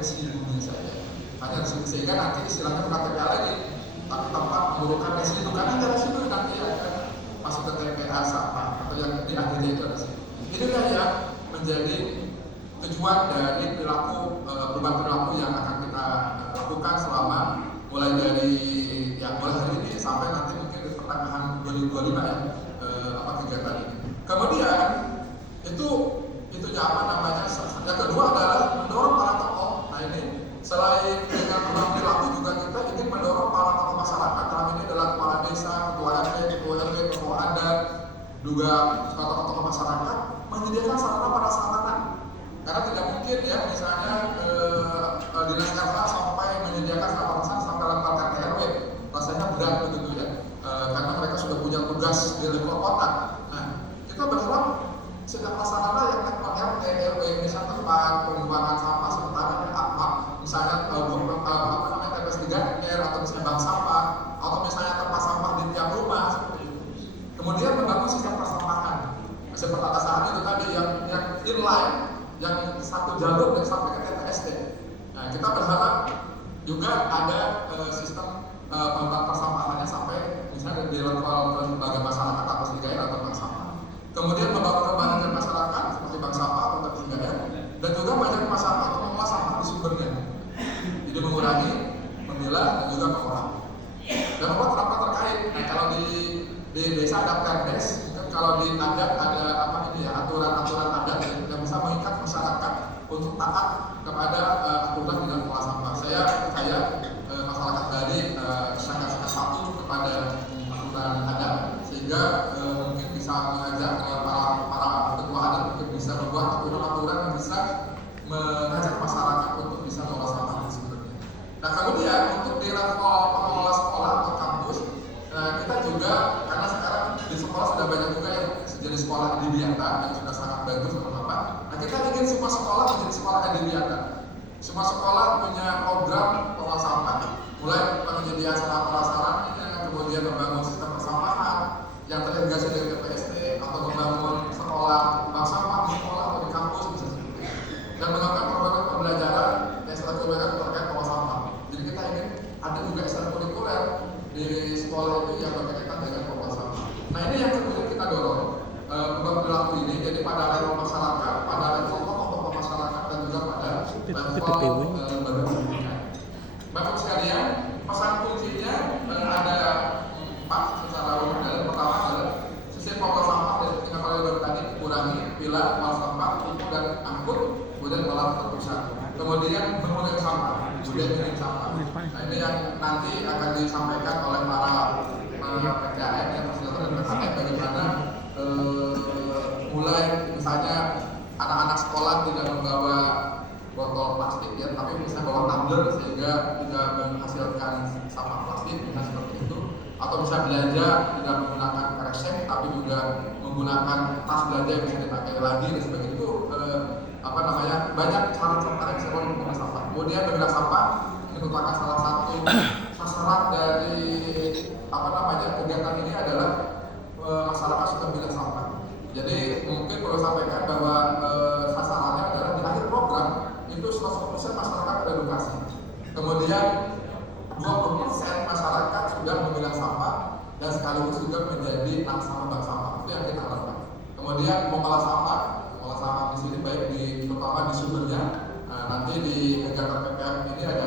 resi bumi saja. Hanya sehingga nanti istilahnya bukan TPA lagi, tapi tempat memburukan residu. Karena ada residu nanti akan masuk ke TPA sampah atau yang di akhirnya itu residu. Inilah yang menjadi tujuan dari perubahan perilaku yang akan kita lakukan selama mulai dari mulai hari ini sampai nanti mungkin di pertengahan 2025 ya, kegiatan ini. Kemudian itu apa namanya? Yang kedua adalah mendorong para tokoh. Nah ini selain dengan perubahan perilaku juga kita ingin mendorong para tokoh masyarakat. Dalam ini adalah kepala desa, ketua RT, ketua RW, tokoh adat, juga tokoh-tokoh masyarakat menyediakan sarana prasarana. Karena tidak mungkin ya misalnya dinas RK sampai menyediakan sarana prasarana sampai level RT RW, rasanya berat begitu ya. Karena mereka sudah punya tugas di level kota. Nah, kita berharap setiap prasarana yang level RT RW, misalnya tempat pembuangan sampah sementara apa, misalnya TPS 3R atau misalnya bank sampah, atau misalnya tempat sampah di tiap rumah. Kemudian membangun sistem persampahan. Seperti asahan itu tadi yang inline, yang satu jalur dan sampai ke TPSD. Nah, kita berharap juga ada sistem pengembangan persampahannya sampai misalnya di level lembaga masyarakat atau 3R atau bank sampah. Kemudian membangun lembaga masyarakat seperti bank sampah atau 3R, dan juga banyak masyarakat untuk mengolah sampah di sumbernya. Jadi mengurangi, memilah, dan juga mengolah. Dan membuat rapat terkait. Nah, kalau di desa ada perdes, kalau di adat ada aturan-aturan adat yang bisa mengikat masyarakat untuk taat kepada aturan di dalam mengolah sampah. Saya percaya masyarakat dari sangat patuh kepada aturan adat, sehingga mungkin bisa mengajak para ketua adat mungkin bisa membuat aturan-aturan yang bisa mengajak masyarakat untuk bisa mengolah sampah di sumbernya. Nah, kemudian untuk di level pengelola sekolah atau kampus, kita juga karena sekarang di sekolah sudah banyak juga yang sejenis sekolah adiwiyata yang sudah sangat bagus teman-teman. Nah, kita ingin semua sekolah menjadi sekolah adiwiyata. Semua sekolah punya program pengolah sampah, mulai penyediaan sarana prasarana, kemudian membangun sistem persampahan yang terintegrasi dengan TPSD, atau membangun sekolah bank sampah di sekolah atau di kampus bisa seperti itu. Dan melakukan program pembelajaran yang ekstrakurikuler terkait pengolah sampah. Jadi kita ingin ada juga ekstrakurikuler di sekolah itu yang berkaitan dengan pengolah sampah. Nah, ini yang kemudian kita dorong perubahan perilaku ini. Jadi pada level masyarakat, pada level tokoh-tokoh masyarakat, dan juga pada level lembaga pendidikan. Bapak sekalian, pesan kuncinya ada 4 secara umum. Yang pertama adalah sisi pengolah sampah dari tingkat level tadi kurangi, pilah, olah sampah, kumpul dan angkut, kemudian olah terpusat. Kemudian mengurangi sampah, kemudian minim sampah. Nah, ini yang nanti akan disampaikan oleh para PKN yang fasilitator dan PKN bagaimana mulai misalnya anak-anak sekolah tidak membawa botol plastik ya, tapi bisa bawa tumbler sehingga tidak menghasilkan sampah plastik, bisa seperti itu. Atau bisa belanja tidak menggunakan kresek, tapi juga menggunakan tas belanja yang bisa dipakai lagi dan sebagainya. Itu banyak cara-cara yang bisa menggunakan sampah. Kemudian memilah sampah ini merupakan salah satu sasaran dari kegiatan ini adalah masyarakat sudah memilah sampah. Jadi mungkin perlu sampaikan bahwa sasarannya adalah di akhir program itu 100% masyarakat edukasi. Kemudian 20% masyarakat sudah memilah sampah dan sekaligus juga menjadi nasabah bank sampah. Itu yang kita harapkan. Kemudian mengolah sampah di sini baik terutama di sumbernya. Nanti di kegiatan PPM ini ada